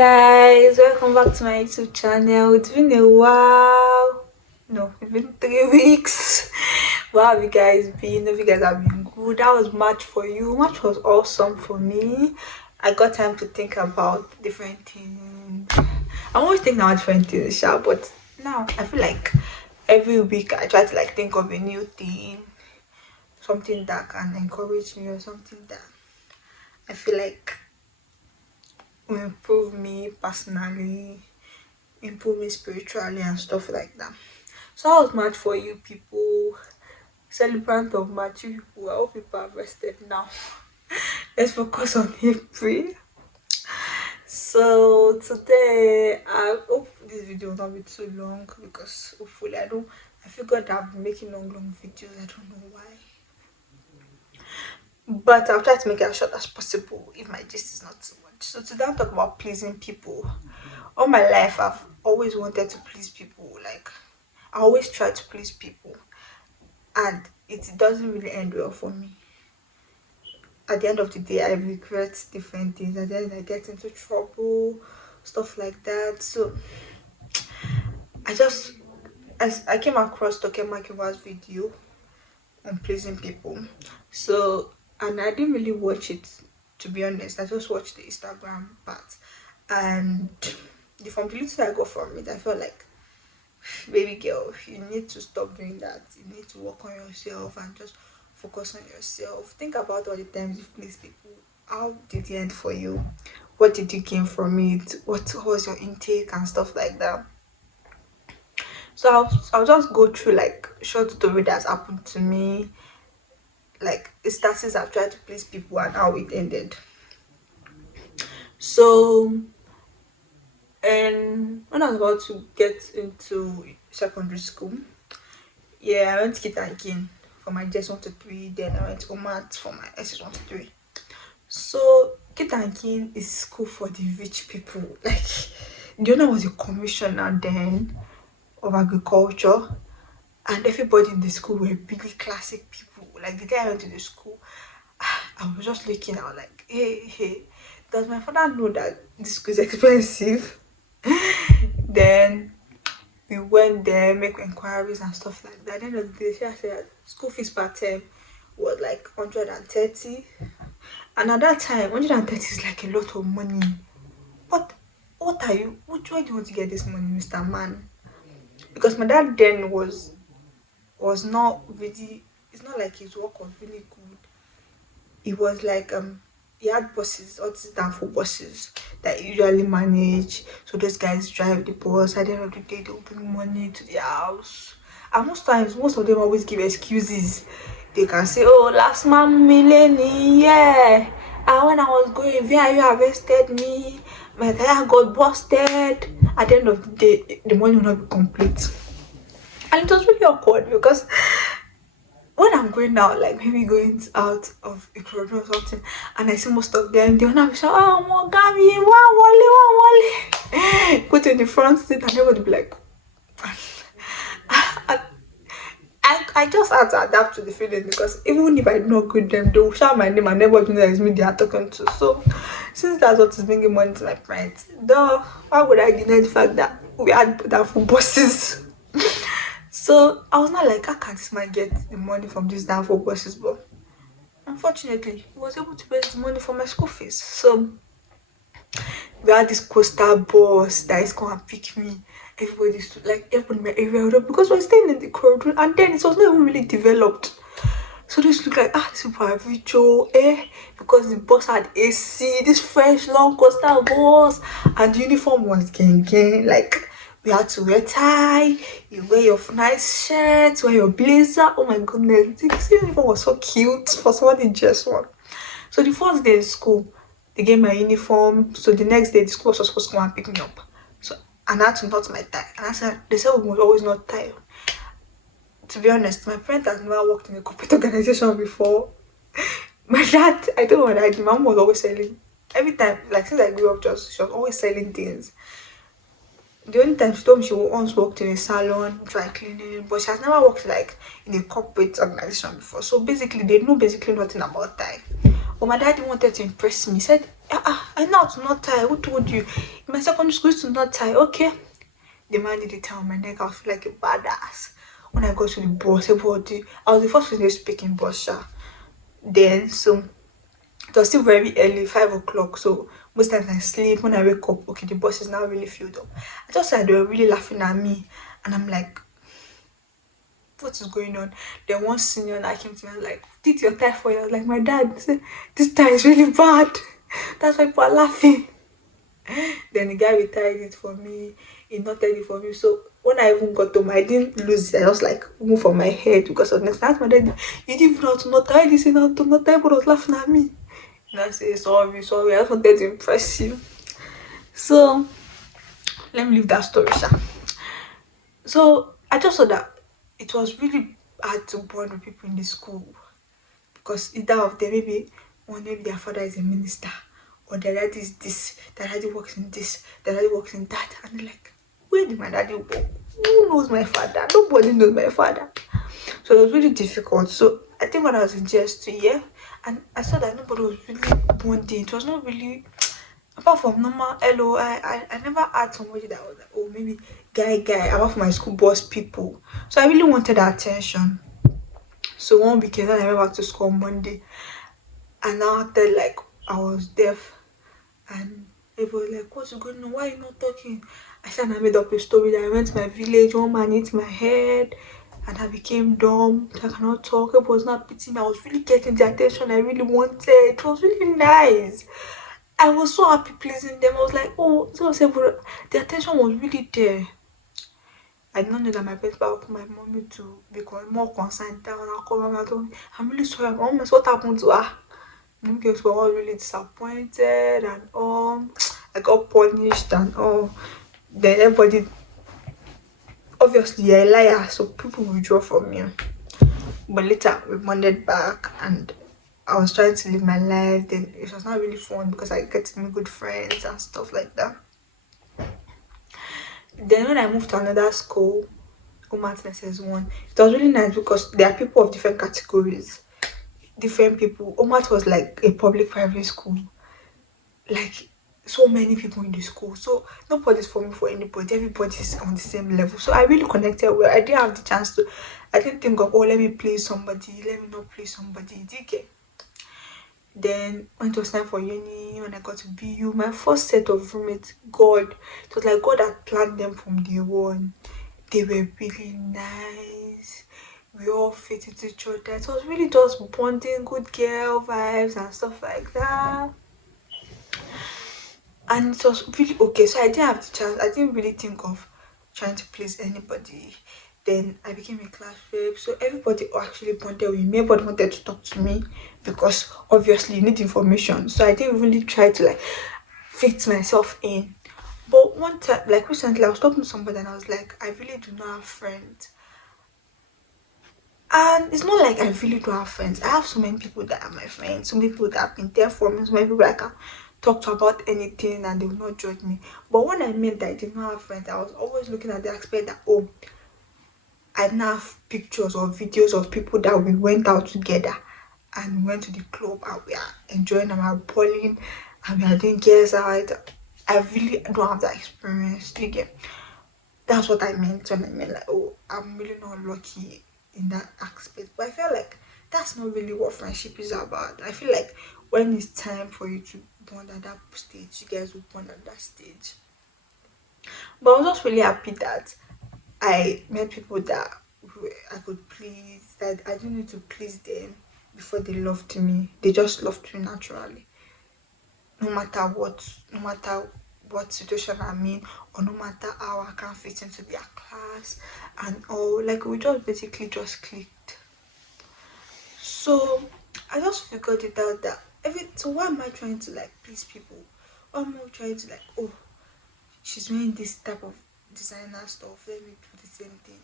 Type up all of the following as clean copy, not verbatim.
Guys, welcome back to my YouTube channel. It's been a while. No, it's been 3 weeks. Where have you guys been? Hope you guys have been good. That was March for you. March was awesome for me. I got time to think about different things. I'm always thinking about different things, but now I feel like every week I try to think of a new thing, something that can encourage me or something that I feel like will improve me personally, improve me spiritually and stuff like that. So how was March for you people? Celebrant of March, you people. I hope people have rested now. Let's focus on April. So today I hope this video will not be too long because hopefully I figured I've been making long videos. I don't know why. But I'll try to make it as short as possible if my gist is not too much. So today I'm talking about pleasing people. All my life I've always wanted to please people. I always try to please people, and it doesn't really end well for me. At the end of the day I regret different things, and then I get into trouble, stuff like that. So I came across Toke Makiwa's video on pleasing people. So, and I didn't really watch it, to be honest. I just watched the Instagram part, and from the little I got from it, I felt like, baby girl, you need to stop doing that. You need to work on yourself and just focus on yourself. Think about all the times you pleased people. How did it end for you? What did you gain from it? What was your intake and stuff like that? So I'll just go through short story that's happened to me, instances I've tried to please people and how it ended. So, and when I was about to get into secondary school, I went to Kit and Kin for my JS 1 to 3, then I went to Omat for my SS 1 to 3. So Kit and Kin is school for the rich people. The owner was a commissioner then of agriculture, and everybody in the school were really classic people. The day I went to the school, I was just looking out hey, does my father know that this school is expensive? Then we went there, make inquiries and stuff like that. At the end of the day, I said school fees per term was 130, and at that time 130 is a lot of money. But why do you want to get this money, Mr. Man? Because my dad then was not really, it's not like his work was really good. It was he had buses, all these downfall buses that he usually manage. So those guys drive the bus. At the end of the day, they'll bring money to their house. And most times, most of them always give excuses. They can say, oh, last month, millennium, yeah. And when I was going, VIU arrested me. My tire got busted. At the end of the day, the money will not be complete. And it was really awkward because when I'm going out, maybe going out of Ikorodu or something, and I see most of them, they will not be saying, oh, Mogami, one wale. Put in the front seat, and they would be like, I just had to adapt to the feeling, because even if I do not greet them, they will shout my name and never know that it's me they are talking to. So, since that's what is bringing money to my parents, why would I deny the fact that we had that for buses? So I was not how can this man get the money from these downfall buses? But unfortunately, he was able to raise the money for my school fees. So we had this coastal bus that is going to pick me. Everybody's everybody in my area, because we're staying in the corridor, and then it was not even really developed. So this look these people are rich, because the bus had AC, this fresh long coastal bus, and the uniform was gang. We had to wear tie, you wear your nice shirt, wear your blazer. Oh my goodness, this uniform was so cute for somebody just one. So the first day in school, they gave my uniform. So the next day, the school was supposed to come and pick me up. So and I had to knot my tie. And they said we must always not tie. To be honest, my friend has never worked in a corporate organization before. My dad, I don't know what I did. My mom was always selling. Every time, since I grew up, she was always selling things. The only time she told me she once worked in a salon, dry cleaning, but she has never worked in a corporate organization before. So basically, they know nothing about tie. But my daddy wanted to impress me. He said, I know how to not tie. Who told you? In my secondary school, I used to not tie. Okay. The man did it on my neck. I was like a badass. When I got to the bus, everybody, I was the first person to speak in bus. Then, so it was still very early, 5 o'clock. So most times I sleep. When I wake up, okay, the bus is now really filled up. I just said they were really laughing at me, and I'm like, what is going on? Then one senior that came to me and like, did your tie for you? I was like, my dad said, this tie is really bad. That's why people are laughing. Then the guy retired it for me. He knotted it for me. So when I even got home, I didn't lose it. I just like move from my head because of next time my dad, you didn't even know how to not tie this, you know how to not tie, but was laughing at me. And I say, sorry, sorry, I just wanted to impress you. So let me leave that story, sha. So I just saw that it was really hard to bond with people in the school because either of them, maybe their father is a minister or their daddy is this, their daddy works in this, their daddy works in that, and they're like, where did my daddy work? Who knows my father? Nobody knows my father. So it was really difficult. So I think when I was in GS2, yeah, and I saw that nobody was really bonding. It was not really, apart from normal hello, I never had somebody that was like, oh, maybe guy, apart from my school boss people. So I really wanted that attention. So one weekend when I went back to school on Monday, and now acted like I was deaf, and everybody was like, what's going on? Why are you not talking? I said I made up a story that I went to my village, one man hit my head, and I became dumb. I cannot talk. It was not pitying me. I was really getting the attention I really wanted. It was really nice. I was so happy pleasing them. I was like, oh, so the attention was really there. I did not know that my principal would put my mommy to become more concerned. That when I call mommy, I told me, I'm really sorry. Mom, what happened to her? Mom was all really disappointed and all. I got punished and all. Then everybody, obviously, you're a liar, so people withdraw from you. But later, we bonded back and I was trying to live my life. Then it was not really fun because I get to meet good friends and stuff like that. Then when I moved to another school, Omat SS1, it was really nice because there are people of different categories, different people. Omat was like a public private school, like so many people in the school. So nobody's falling for anybody, everybody's on the same level. So I really connected well. I didn't have the chance to, I didn't think of, oh, let me please somebody, let me not please somebody. Did you get? Then when it was time for uni, when I got to BU, my first set of roommates, God, it was like God had planned them from day one. They were really nice. We all fit into each other. It was really just bonding, good girl vibes and stuff like that. And it was really okay. So I didn't have the chance. I didn't really think of trying to please anybody. Then I became a class rep. So everybody actually bonded with me. Everybody wanted to talk to me because obviously you need information. So I didn't really try to like fit myself in. But one time, like recently, I was talking to somebody and I was like, I really do not have friends. And it's not like I really don't have friends. I have so many people that are my friends, so many people that have been there for me, so many people I can talk to about anything and they will not judge me. But when I meant that I did not have friends, I was always looking at the aspect that, oh, I didn't have pictures or videos of people that we went out together and went to the club and we are enjoying and we are balling and we are doing girls out. I really don't have that experience. Do you get? That's what I meant when I meant like, oh, I'm really not lucky in that aspect. But I feel like that's not really what friendship is about. I feel like when it's time for you to bond at that stage, you guys will bond at that stage. But I was just really happy that I met people that I could please, that I didn't need to please them before they loved me. They just loved me naturally. No matter what situation I'm in, or no matter how I can fit into their class and all, like we just basically just clicked. So I just figured it out that so why am I trying to like please people? Why am I trying to like, oh, she's wearing this type of designer stuff, let me do the same thing,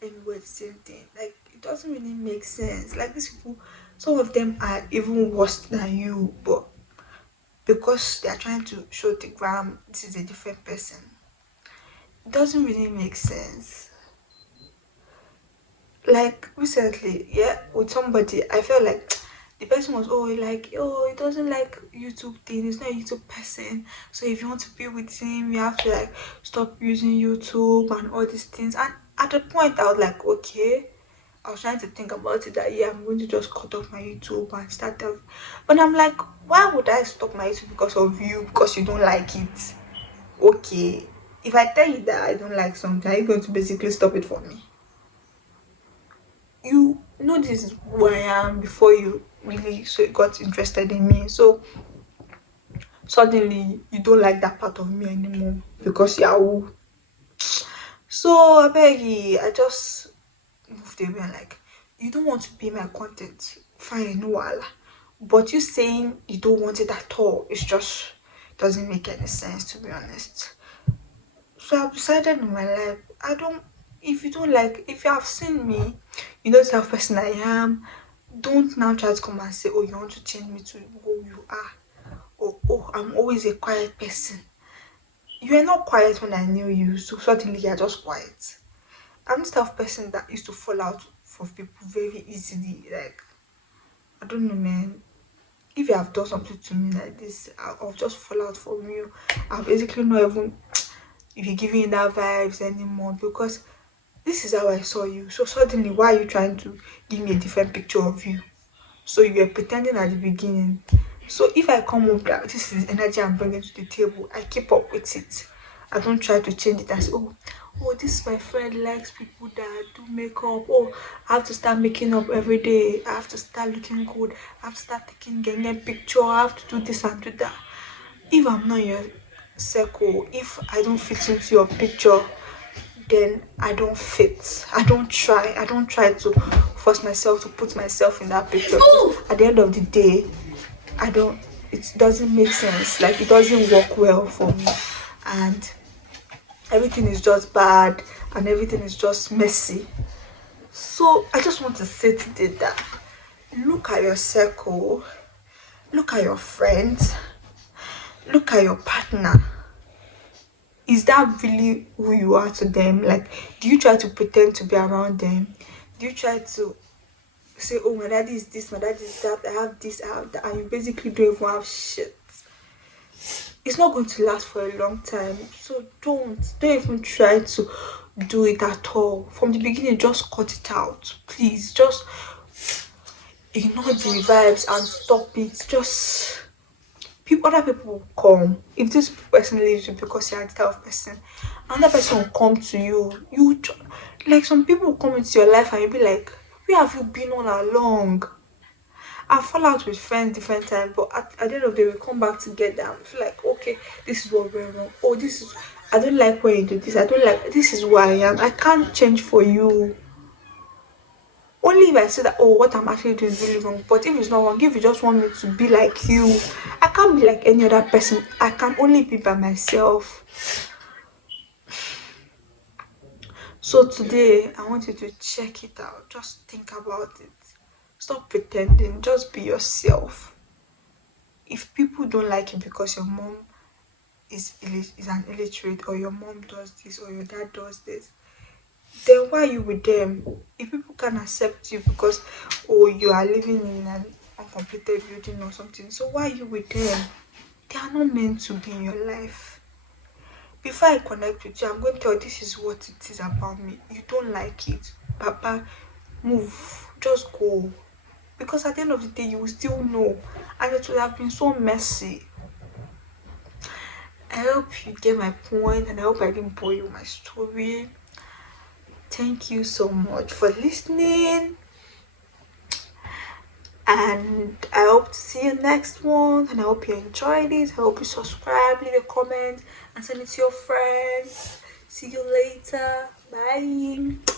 let me wear the same thing. Like it doesn't really make sense. Like these people, some of them are even worse than you, but because they are trying to show the gram this is a different person, it doesn't really make sense. Like recently, yeah, with somebody, I felt like the person was, oh, like, oh, he doesn't like YouTube thing, he's not a YouTube person, so if you want to be with him, you have to like stop using YouTube and all these things. And at the point I was like, okay, I was trying to think about it, that yeah, I'm going to just cut off my YouTube and start off. But I'm like, why would I stop my YouTube because of you, because you don't like it? Okay, if I tell you that I don't like something, are you going to basically stop it for me? You know this is who I am before you really so got interested in me. So suddenly you don't like that part of me anymore because you're who. So I beg you, I just moved away and like, you don't want to be my content, fine, no wala. But you saying you don't want it at all, it's just doesn't make any sense, to be honest. So I've decided in my life, I don't, if you don't like, if you have seen me, you know the type of person I am, don't now try to come and say, oh, you want to change me to who you are. Or, oh, I'm always a quiet person. You were not quiet when I knew you, so suddenly you're just quiet. I'm the type of person that used to fall out for people very easily. Like, I don't know, man. If you have done something to me like this, I'll just fall out from you. I'll basically not even if you're giving me that vibes anymore, because this is how I saw you. So suddenly, why are you trying to give me a different picture of you? So you were pretending at the beginning. So if I come up that this is energy I'm bringing to the table, I keep up with it. I don't try to change it and say, oh, this my friend likes people that do makeup. Oh, I have to start making up every day. I have to start looking good. I have to start getting a picture. I have to do this and do that. If I'm not in your circle, if I don't fit into your picture, then I don't fit. I don't try to force myself to put myself in that picture. At the end of the day, I don't it doesn't make sense. Like, it doesn't work well for me. And everything is just bad and everything is just messy. So I just want to say today that look at your circle, look at your friends, look at your partner. Is that really who you are to them? Like, do you try to pretend to be around them? Do you try to say, oh, my daddy is this, my daddy is that, I have this, I have that, and you basically don't even have shit? It's not going to last for a long time. So don't even try to do it at all. From the beginning, just cut it out. Please, just ignore the vibes and stop it. Just other people will come. If this person leaves you because you're the type of person, another person will come to you. Like, some people will come into your life and you'll be like, where have you been all along? I fall out with friends different times, but at the end of the day, we come back together and feel like, okay, this is what went wrong. Oh, this is, I don't like when you do this. I don't like, this is who I am. I can't change for you. Only if I say that, oh, what I'm actually doing is really wrong. But if it's not wrong, if you just want me to be like you, I can't be like any other person. I can only be by myself. So today, I want you to check it out. Just think about it. Stop pretending. Just be yourself. If people don't like you because your mom is an illiterate, or your mom does this, or your dad does this, then why are you with them? If people can accept you because, oh, you are living in an uncompleted building or something, so why are you with them? They are not meant to be in your life. Before I connect with you, I'm going to tell you this is what it is about me. You don't like it, Papa, move, just go. Because at the end of the day, you will still know, and it would have been so messy. I hope you get my point, and I hope I didn't bore you with my story. Thank you so much for listening, and I hope to see you next one. And I hope you enjoyed it. I hope you subscribe, leave a comment, and send it to your friends. See you later. Bye.